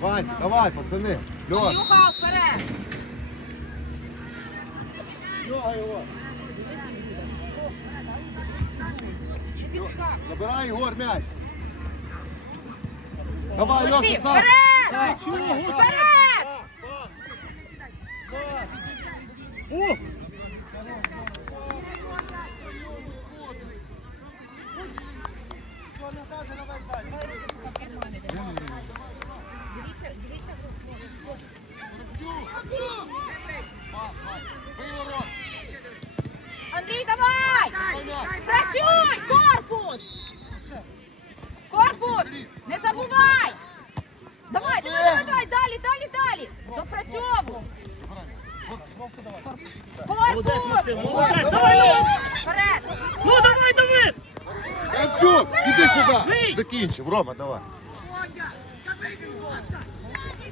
Вань, давай, пацани. Льош. Юха, вперед! Забирай Ігор м'яч. Давай, Молодці, Льоша, сам. вперед! Вперед! О! Андрій, давай! Працюй! Корпус! Корпус! Не забувай! Давай, давай, давай, давай, далі, далі, далі! Допрацьовуй! Корпус! Молодець, давай, ну! Вперед! Ну давай, давид! Кравчук, іди сюди. Закінчив, Рома, давай.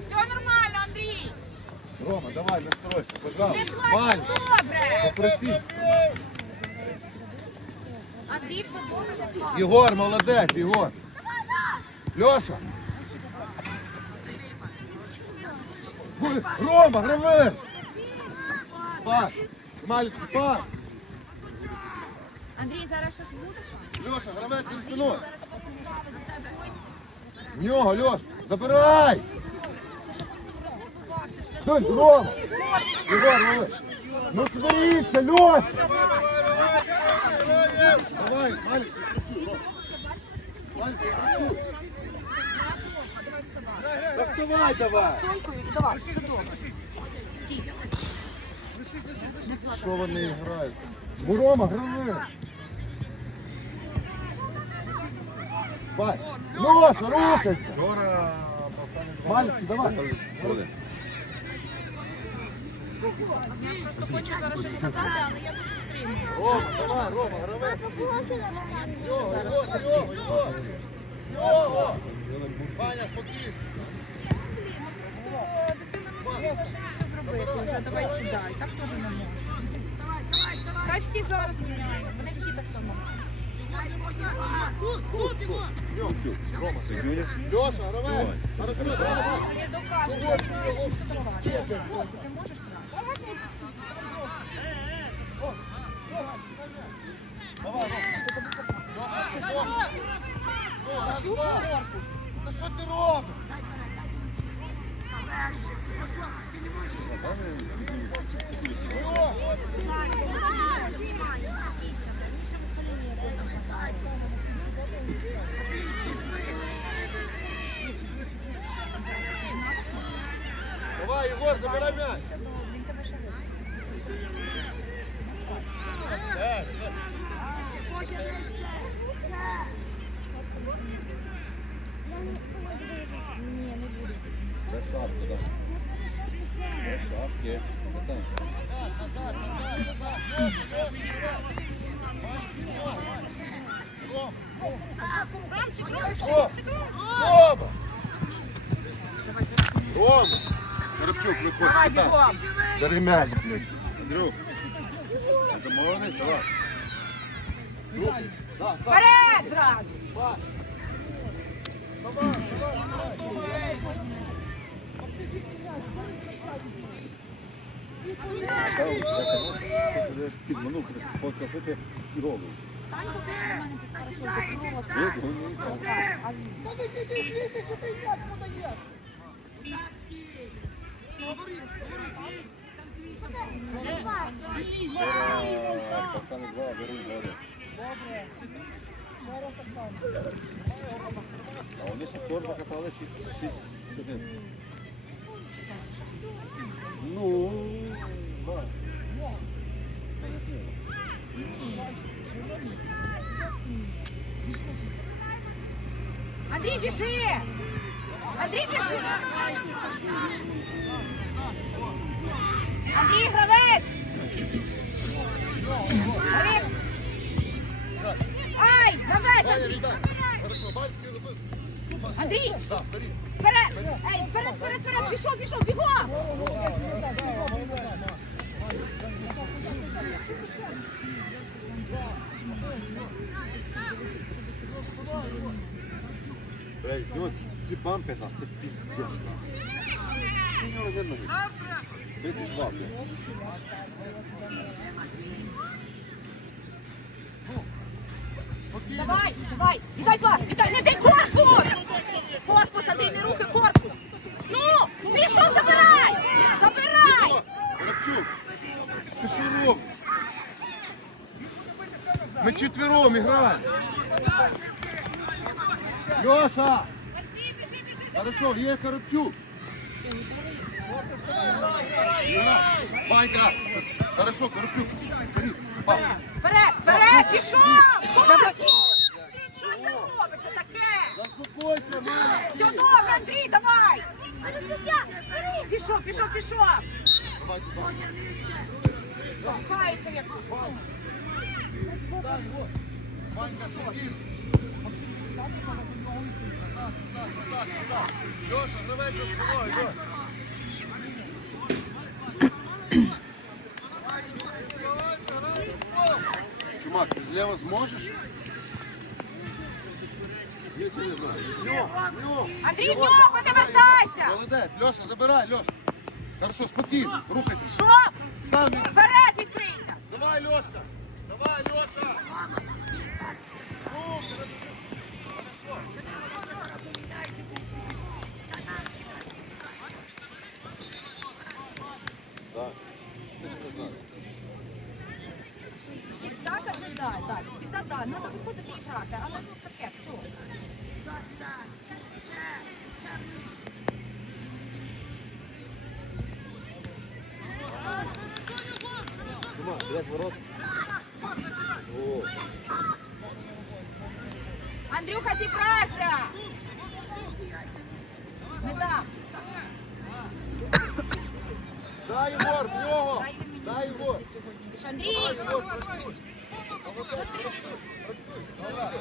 Все нормально, Андрій! Рома, давай, Не пожалуйста. плач, Вань, добре! попроси. Андрій, все добре. Єгор, молодець, Єгор. Льоша. Рома, гравець. Пас. Мальський, пас. Андрій, зараз що ж будеш? Льоша, гравець зі спиною. В нього, Льош, забирай! Стой, Рома! Єгор, Рома! Ну зберіться, Льош! Давай. Алікс, працюй. Та вставай давай! Давай. Що вони грають? Рома, гравець! Бай! Льоша, рухайся! Мальський, давай! Просто хочу зараз щось сказати, але я дуже стримую. Рома, давай, Рома, гравець! Його, його, його, його! Його! Ваня, спокійно! Дитина не змогла ще більше зробити. Вже давай сідай. Так теж не можна. Хай всіх зараз міняємо. Вони всі так само. Рома, це Юля. Льоша, гравець! Хорошо, давай! Я докажу, ти можеш Давай, Ну, два! Та що ти робиш? Давай, Єгор, забирай м'яч! Рома! Рома! Виходь сюди. бігом. Бери м'яч, блядь. Андрюх, це давай. Вперед зразу. Підманув, покажити і робив. Полтава два, беруть воду. А вони ще втор закатали 6-1. Ну, да. Андрій, біжи! Андрій, біжи! Рабчук, ти що робиш? Ми четвером граємо. Леша! Хорошо, є Коробчук. Ванька! Хорошо, Коробчук. Вперед, вперед, пішов! Що це робиться таке? Заспокойся, мама. Все добре, Андрій, давай! Пішов, пішов, пішов! Давай, давай. Пхається як Дай, вот. Ванька, спокійно. Леша, давай за спиною, Леша. Чумак, ти зліва зможеш? Якщо не знаю. Все, ну. Андрій, в нього не вертайся! Молодець, Леша, забирай, Леша. Хорошо, спокійно, рухайся. Що? Сам. Вперед відкрийся! Давай, Лешка! Давай, Леша! Ну, хорошо. Да. Ти ж не знаєш. Всегда кажи да, да, всегда да. Надо виходити і грати, але як ворот? О, Андрюха, зібрався! Не дам. дай Єгор, в нього! Дай! Більше. Андрій!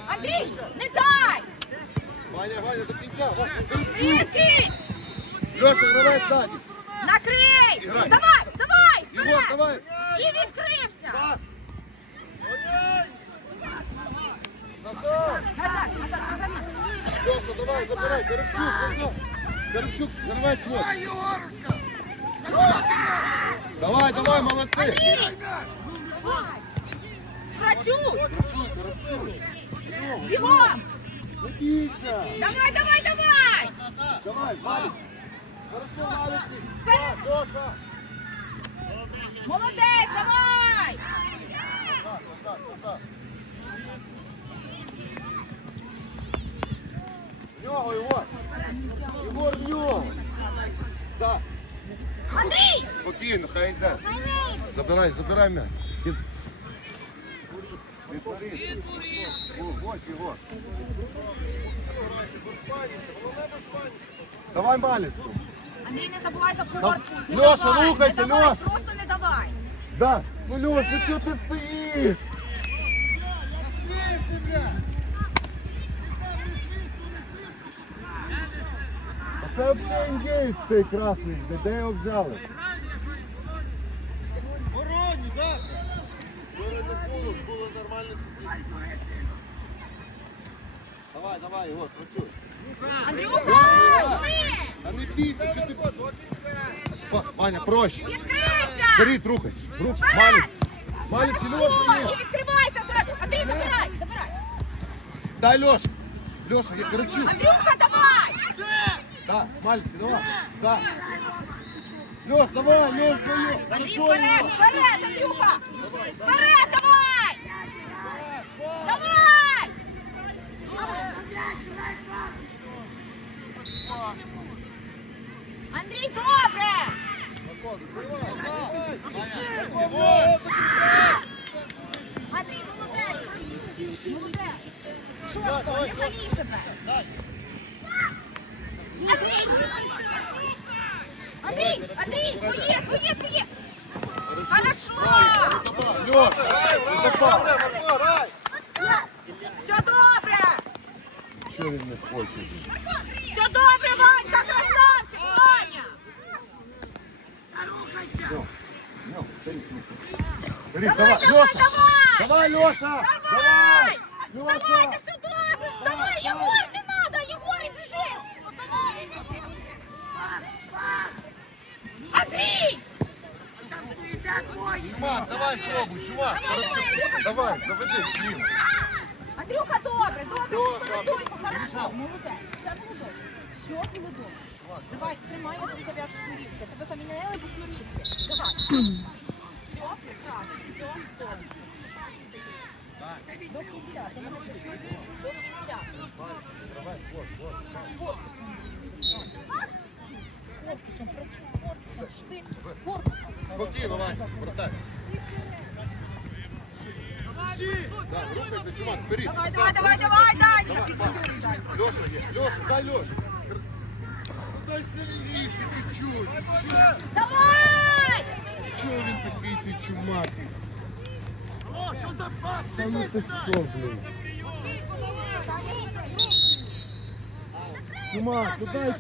Андрій, не дай! Ваня, Ваня, до кінця! Ваня, Звідкись! Леша, гравай ззаді! Накрий! Давай, давай! Вперед! давай! І відкрився! Так! Назад! Назад, назад, назад, назад. Леша, давай, забирай! Коробчук, назад! Коробчук, заривай свой! Давай, давай, молодцы! Працюй! Коробчук, Коробчук! Бігом! Не бійся! Давай, давай, давай! Давай, Валик! Хорошо, Валик! Вперед! Леша! Молодець, давай! В нього, Єгор! Єгор, в нього! Так, Андрій! спокійно, хай йде. Забирай, забирай. Його. Давай Малецьку. Андрій, не забувай за. Не Льоша, рухайся. Просто не давай. Да. Ну, Леш, ну чого ти стоїш? А це взагалі індієць цей красний, де, де його взяли? Вороні, так? Вороні було, було нормально. Давай, давай, Ігор, працюй. Андрюха, жми! А не бійся, що ти... Ваня, проще. Відкрийся! Вперед, рухайся. Рух, Малець. Малець, Не Леша, і відкривайся зразу. Андрій, забирай, забирай. Дай Леша. Леша, я кричу. Андрюха, давай! Да, Малець, давай. Да. Леш, давай, Леш, давай. Андрій, вперед, вперед, Андрюха! Бери, давай, давай, Леша! Давай, Леша! Давай! Давай! Вставай, ты все добре! Вставай, Егор, не надо! Егор, бежи! Андрей! Чувак, давай пробуй, чувак! Давай, давай заводи с ним! Андрюха, добре, добре, працюй, хорошо! Молодець, це було добре. Все було добре. Давай, тримай, я тобі зав'яжу шнурівки. Тебе поміняли, бо шнурівки. Давай. До кінця? До кінця. Корпусом працюй, корпусом, швидко, корпусом. Спокійно, Ваня, вертай. Так, рухайся, чувак, вперед. Давай, давай, давай, давай, дай! Давай, давай. Леша Леша, дай Леша. Ну, Дай сильніше чуть-чуть. Давай! Чого він такий цей чумак? Та ну це що, блін? Чумак, ну дай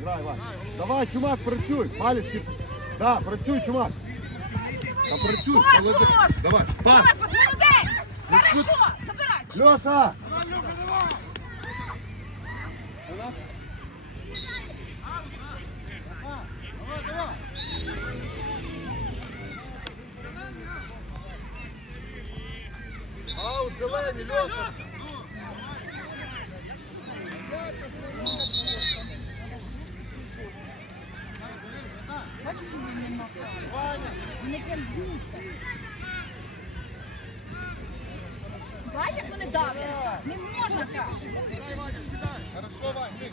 Грай, Вань. Давай, чумак, працюй. Палецький. Да, працюй, чумак. Та працюй, молодець. Давай, пас. Корпус! Хорошо, забирай! Леша! Аут, зелені, Леша! Бачите, він не махає. Вони прям жмуться. Бачиш, як вони давлять? Не можна так. Хорошо, Вань, ти.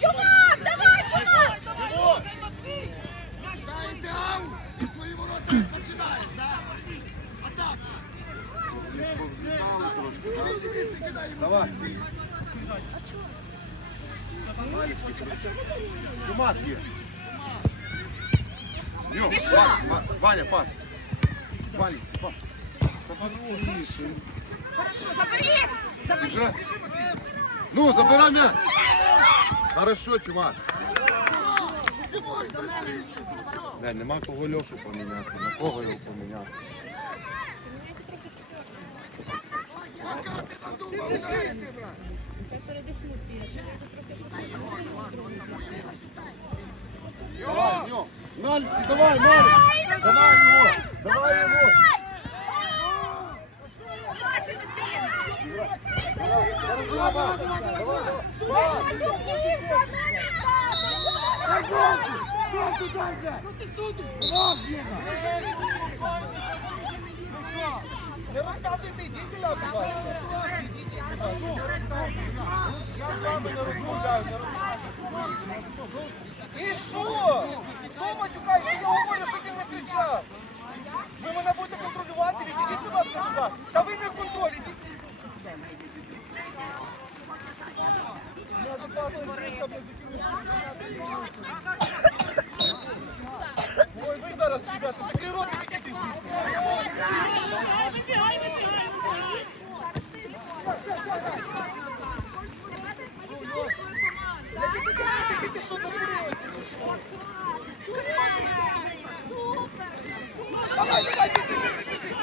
Чувак, давай, чувак! О! Давай. Чумак є. Йо, Пішов. Ваня, пас. Ваня, пас. Хорошо, забери! Забери! Ну, забирай мяч. Хорошо, чувак. Не, нема кого Льошу поміняти. На кого його поміняти? Ньо. Мальський, давай, Мальський. Давай його. Давай його. Хорошо, давай. Давай. Матюків, шановні папи! Не розказуйте, йдіть туди, будь ласка. Розказуйте. Я з вами не розмовляю, не розказуйте. І що? Хто матюкає? Що я говорю, щоб він не кричав? Ви мене будете контролювати? Відійдіть, будь ласка, туди. Та ви не контроль. Ой, ви зараз підете, закрий рот і відійди звідси. Вибігай, вибігай, вибігай. Я тільки думаю, таки ти що докурилися чи що? Давай, давай, біжи, біжи, біжи.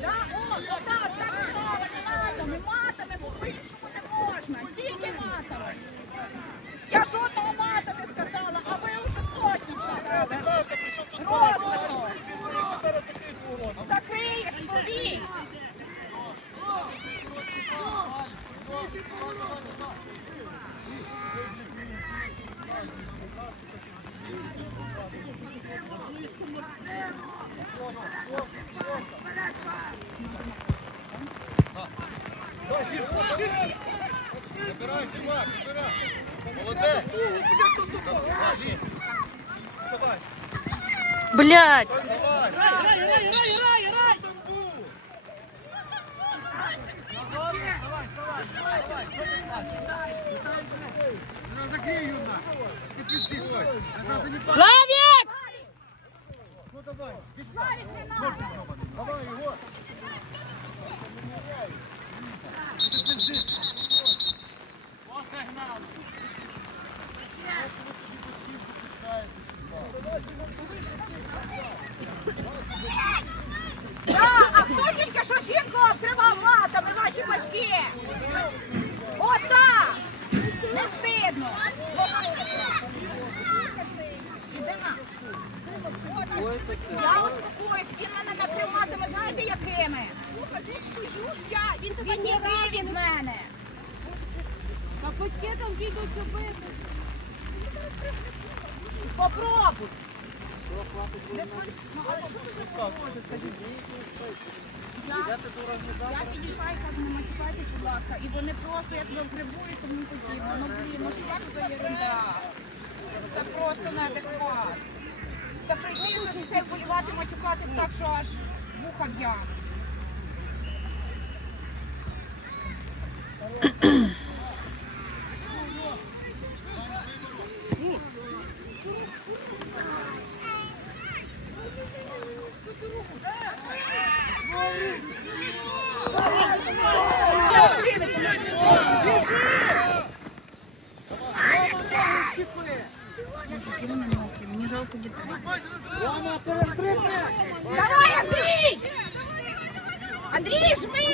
Да, о, отак, так правильно, матами, бо по-іншому не можна, тільки матами. Я жодного мата не сказала, а ви вже сотні сказали. Адекватно, при чому тут Розвиток. Я зараз закрию твою рот. Закриєш собі. Давай, ширше, ширше. Забирай, чувак, забирай. Молодець. Давай, лізь. Давай. Блять! Давай. Грай, грай, грай, грай, грай. Славік! Славік, не надо. Давай його. А хто тільки що жінку обкривав матами, ваші батьки? Ота! Не стидно! Я успокоюсь, він мене накриватиме, знаєте якими? Він тебе не від мене. Та батьки там підуть убити. Попробуй. Ну, але що ви розказуєте, скажіть? Я, я підійшла і кажу, не матюкайтесь, будь ласка. І вони просто як вигрибують, тому подібне. Ну блін, ну що це за ерунда? Це просто неадекват. Це прийти за дітей вболівати, матюкатись так, що аж вуха в'яне. Боже, які вони мокрі, мені жалко дітей. Рома, перестрибни! Давай, Андрій! Андрій, жми!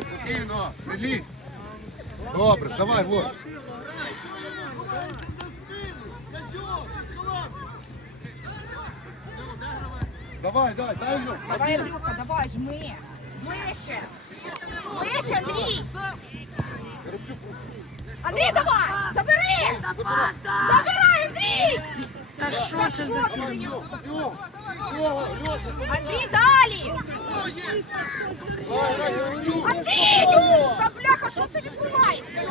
Спокійно, не лізь. Добре, давай, вот. Давай, дай, дай йому. Давай, Андрюха, давай, жми. Ближче. Ближче, Андрій. Горобчук, Андрій, давай! Забери! Забирай, Андрій! Та що це за. Андрій, далі! Андрій! Та бляха, що це відбувається?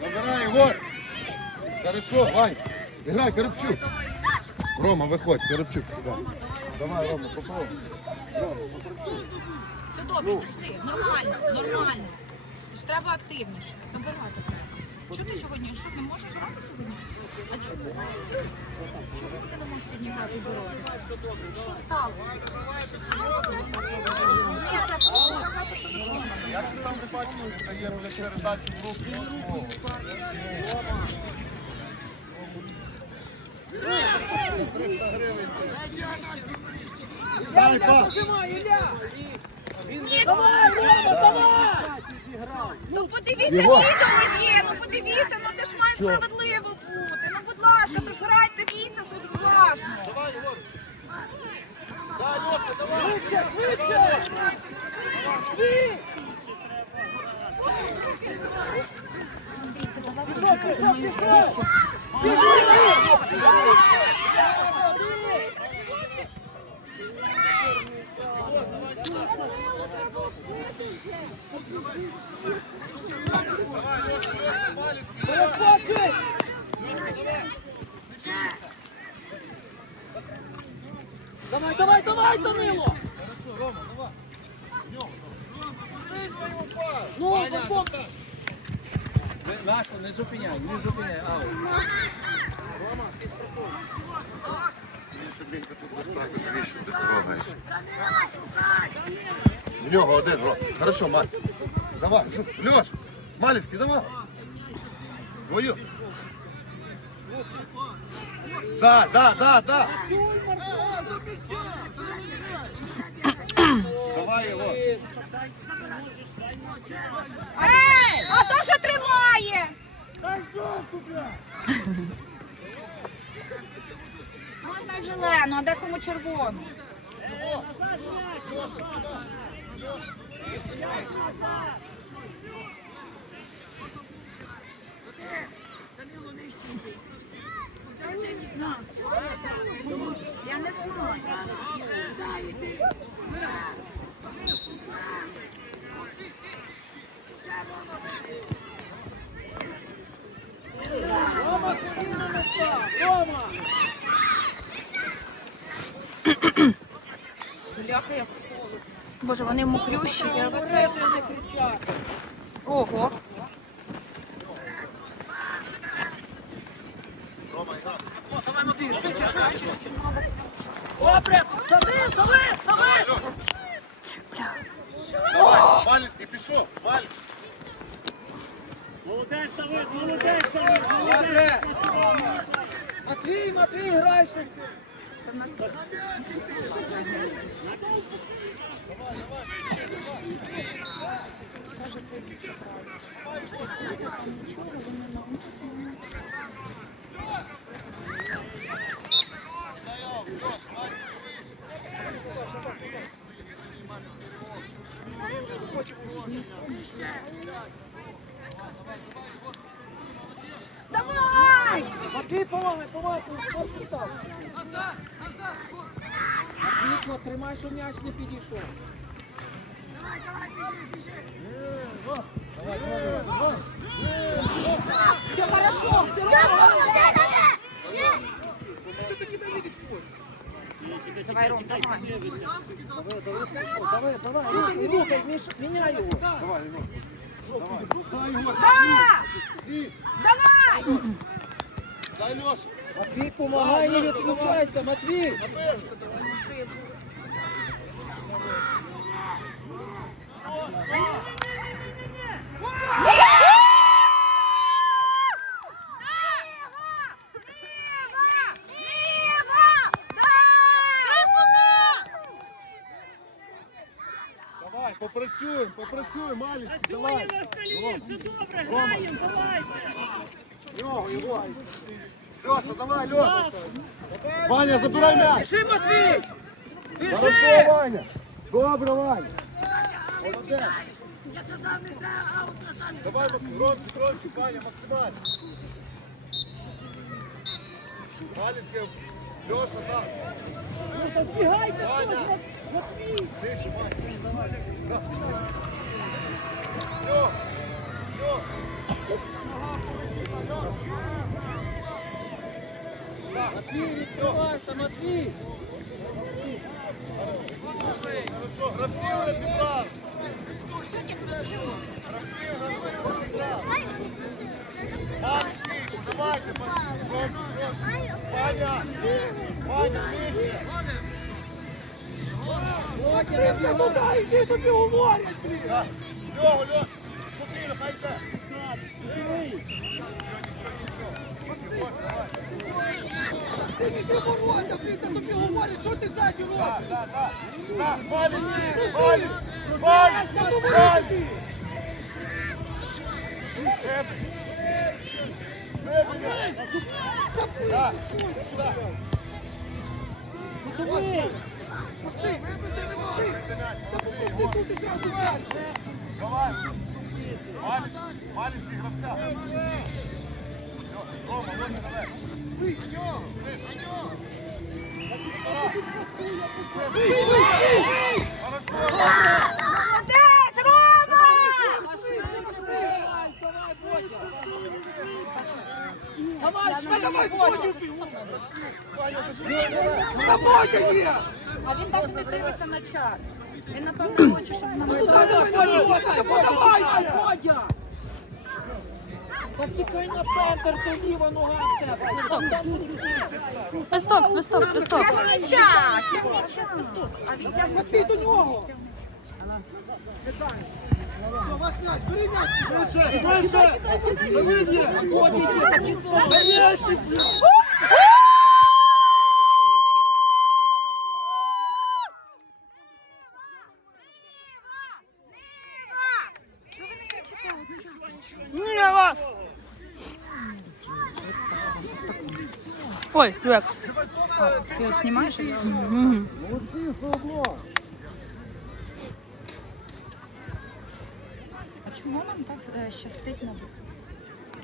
Набирай, Егор. Хорошо, Вань. Играй, Коробчук. Рома, выходь, Коробчук сюда. Давай, Рома, попробуй. Все добре, йди сюди. Нормально, нормально. Ж треба активніше. Забирати треба. Що ти сьогодні? Що не можеш грати сьогодні? А чому? Чому ти не можеш сьогодні грати боротися? Що сталося? Ні, це просто. Як ти там не бачив, дає вже передачу в руки? О. 300 гривень. Дай, пас. Нажимай, Ілля! Ні, Давай, Рома, давай! Ну подивіться, Його. відео є, ну подивіться, ну це ж має справедливо бути. Ну будь ласка, ви ж грайте, дивіться судважно. Давай, Егор. Дай, Лоша, давай. Швидше, швидше! Стій! Пішов, пішов, пішов! Перескочить! Давай, давай, давай, Данило! Хорошо, Рома, давай. Ну, бомбом! Нашу, не зупиняй, не зупиняй, ау. Шубінька тут достатньо, навіщо ти трогаєш? В нього один, Ром. Хорошо, Маль. Давай, Леш, Малецький, давай. Твою. Да, да, да, да. Давай його. Ей, а то що тримає? Можна зелену, а декому червону. Я не знаю. Рома, сиди на места! Рома! Бляха, Боже, вони мокрющі. Ого. Добре! Дави, дави, дави! Давай, Малецький пішов. Малецький. Молодець, Давид, молодець, Давид, Добре! Матвій, Матвій, грайся! це в нас Давай, давай. Давай! Матвій, помагай, помагай, просто так. Матвій, тримай, щоб м'яч не підійшов. Все хорошо, все Давай, Ром, давай. Давай, давай, рухай, міш- міняй його. Давай, Ігор. Давай, Ігор. Да! Ні. Давай! Дай, Льоша. Матвій, помагай, не відключайся, Матвій. Давай, попрацюємо, попрацюємо, Маліський, давай. Все добре, граємо, давайте. Його, його. Льоша, давай, Льоша. Ваня, забирай м'яч. Біжи, Матвій! Хорошо, Біжи! Ваня. Добре, Ваня. Молодець. Давай, Максим, Ромчик, Ваня, максимально. Малецький, Льоша, так. Бігайте! Ваня. Тише, Ваня. Да. Льо, Льо. Матвій, відкривайся, Матвій! Хорошо, гравців розібрав. Гравців розібрав. Давайте. Ваня, Ваня, нижче. Максим, ти туди йди, тобі говорять, блін! Льова, хай йде. Максим, іди ворота, блін, та тобі говорять, що ти ззаді робиш? Так! Так, так. Максим, Максим, та попусти тут і зразу вверх! Давай. Малецький, Малецький гравця. Рома, вот і наверх. Хорошо. Молодець, Рома! Давай, давай, давай, Бодю! Та Бодя є! А він навіть не дивиться на час. Він, напевно, хоче, щоб нам Ну давай, давай, давай, та подавай ще! Бодя! Та втікай на центр, то ліва нога в тебе. Свисток, свисток, свисток. Тягни час! Тягни час! А він тягне Матвій до нього! Все, ваш м'яч, бери м'яч! Швидше, швидше. Давид є. Бодя, йди, так і то! Що ви не кричите? Лево. Ой, як. Ти його знімаєш? Молодці, все одно. А чому нам так е, щастить на